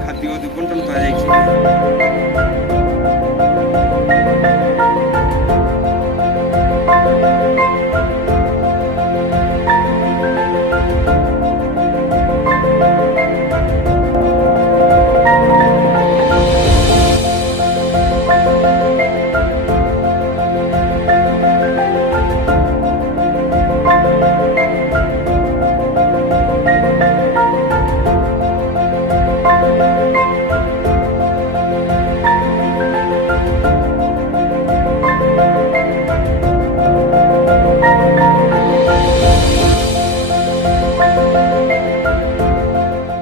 खाद्य बंटन कर।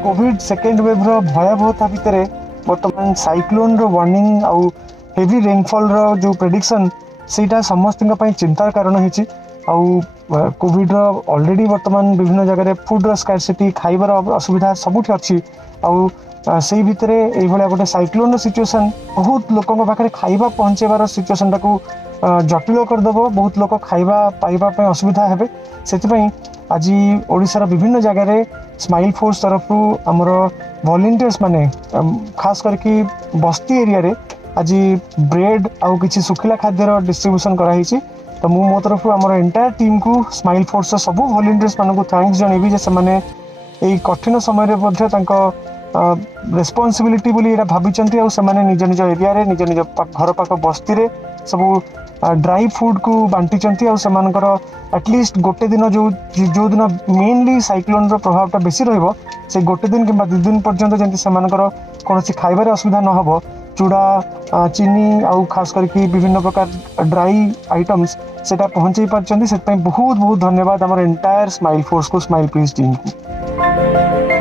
Covid second wave रो भयावहता भितर बर्तमान साइक्लोन रो वार्निंग आउ हेवी रेनफॉल रो जो प्रेडिक्शन सेटा समस्त चिंतार कारण होती। आउ कोविड रो ऑलरेडी बर्तमान विभिन्न जगह फूड रो स्कार्सिटी खाइबार असुविधा सबुठी अच्छी। आउ से भितर ये गोटे साइक्लोन रो सिचुएशन बहुत लोकों पाखे खाइबा पहुँचेबार सिचुएशन टाकू जटिल करदेव। बहुत लोक खाइबा पाइबा असुविधा हेबे। से आज ओडिशार विभिन्न जगह स्माइल फोर्स तरफ आमर वॉलंटियर्स माने खास करके बस्ती एरिया रे आज ब्रेड आउ किसी सुखिला खाद्यर डिस्ट्रीब्यूशन कराई। तो मु मो तरफ आमर एंटायर टीम को स्माइल फोर्स सब वॉलंटियर्स मानक थैंक्स जनइबी जे से यही कठिन समय रेस्पॉन्सिबिलिटी बोली भाभी आउ से निज निज एरिया रे निज निज घर पाख बस्ती रे सब ड्राई फूड को बांटी एटलिस्ट गोटे दिन जो दिन मेनली साइक्लोन रो प्रभाव टा बेसी रहिबो से गोटे दिन कि 2 दिन पर्यंत जंती सेमानकर कोनोसी खाइबार असुविधा न हबो चूड़ा चीनी आउ खास करके विभिन्न प्रकार ड्राई आइटम्स सेटा पहुंचाई पारछंती। से बहुत बहुत धन्यवाद आमर एंटायर स्माइल फोर्स को स्माइल प्लीज टीम को।